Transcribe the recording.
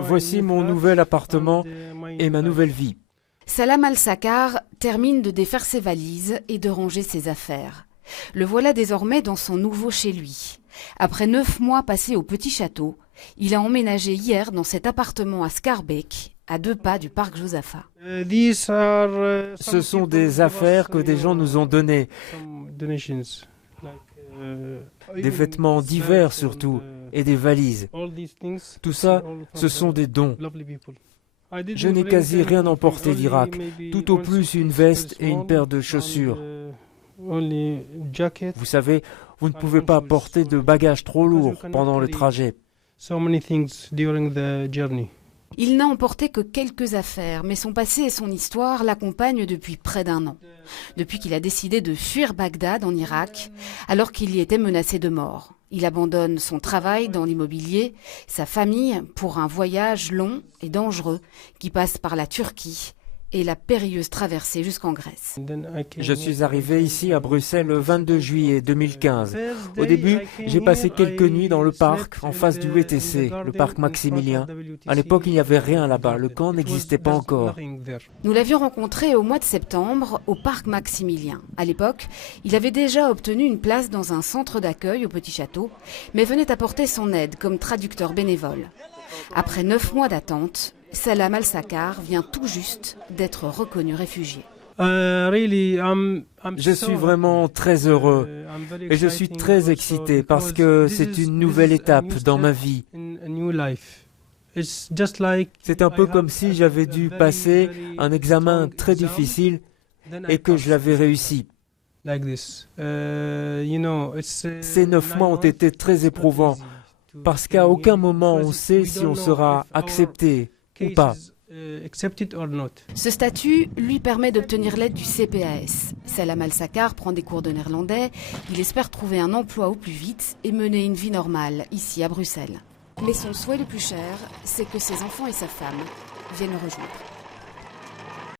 Voici mon nouvel appartement et ma nouvelle vie. Salam Al-Sakkar termine de défaire ses valises et de ranger ses affaires. Le voilà désormais dans son nouveau chez lui. Après 9 mois passés au Petit Château, il a emménagé hier dans cet appartement à Schaerbeek, à 2 pas du parc Josaphat. Ce sont des affaires que des gens nous ont données, des vêtements divers surtout, et des valises. Tout ça, ce sont des dons. Je n'ai quasi rien emporté d'Irak, tout au plus une veste et une paire de chaussures. Vous savez, vous ne pouvez pas porter de bagages trop lourds pendant le trajet. Il n'a emporté que quelques affaires, mais son passé et son histoire l'accompagnent depuis près d'1 an. Depuis qu'il a décidé de fuir Bagdad en Irak, alors qu'il y était menacé de mort. Il abandonne son travail dans l'immobilier, sa famille, pour un voyage long et dangereux qui passe par la Turquie et la périlleuse traversée jusqu'en Grèce. Je suis arrivé ici à Bruxelles le 22 juillet 2015. Au début, j'ai passé quelques nuits dans le parc en face du WTC, le parc Maximilien. À l'époque, il n'y avait rien là-bas, le camp n'existait pas encore. Nous l'avions rencontré au mois de septembre au parc Maximilien. À l'époque, il avait déjà obtenu une place dans un centre d'accueil au Petit Château, mais venait apporter son aide comme traducteur bénévole. Après 9 mois d'attente, Salam Al-Sakkar vient tout juste d'être reconnu réfugié. Je suis vraiment très heureux et je suis très excité parce que c'est une nouvelle étape dans ma vie. C'est un peu comme si j'avais dû passer un examen très difficile et que je l'avais réussi. Ces 9 mois ont été très éprouvants parce qu'à aucun moment on sait si on sera accepté ou pas. Ce statut lui permet d'obtenir l'aide du CPAS. Salam Al-Sakkar prend des cours de néerlandais. Il espère trouver un emploi au plus vite et mener une vie normale ici à Bruxelles. Mais son souhait le plus cher, c'est que ses enfants et sa femme viennent le rejoindre.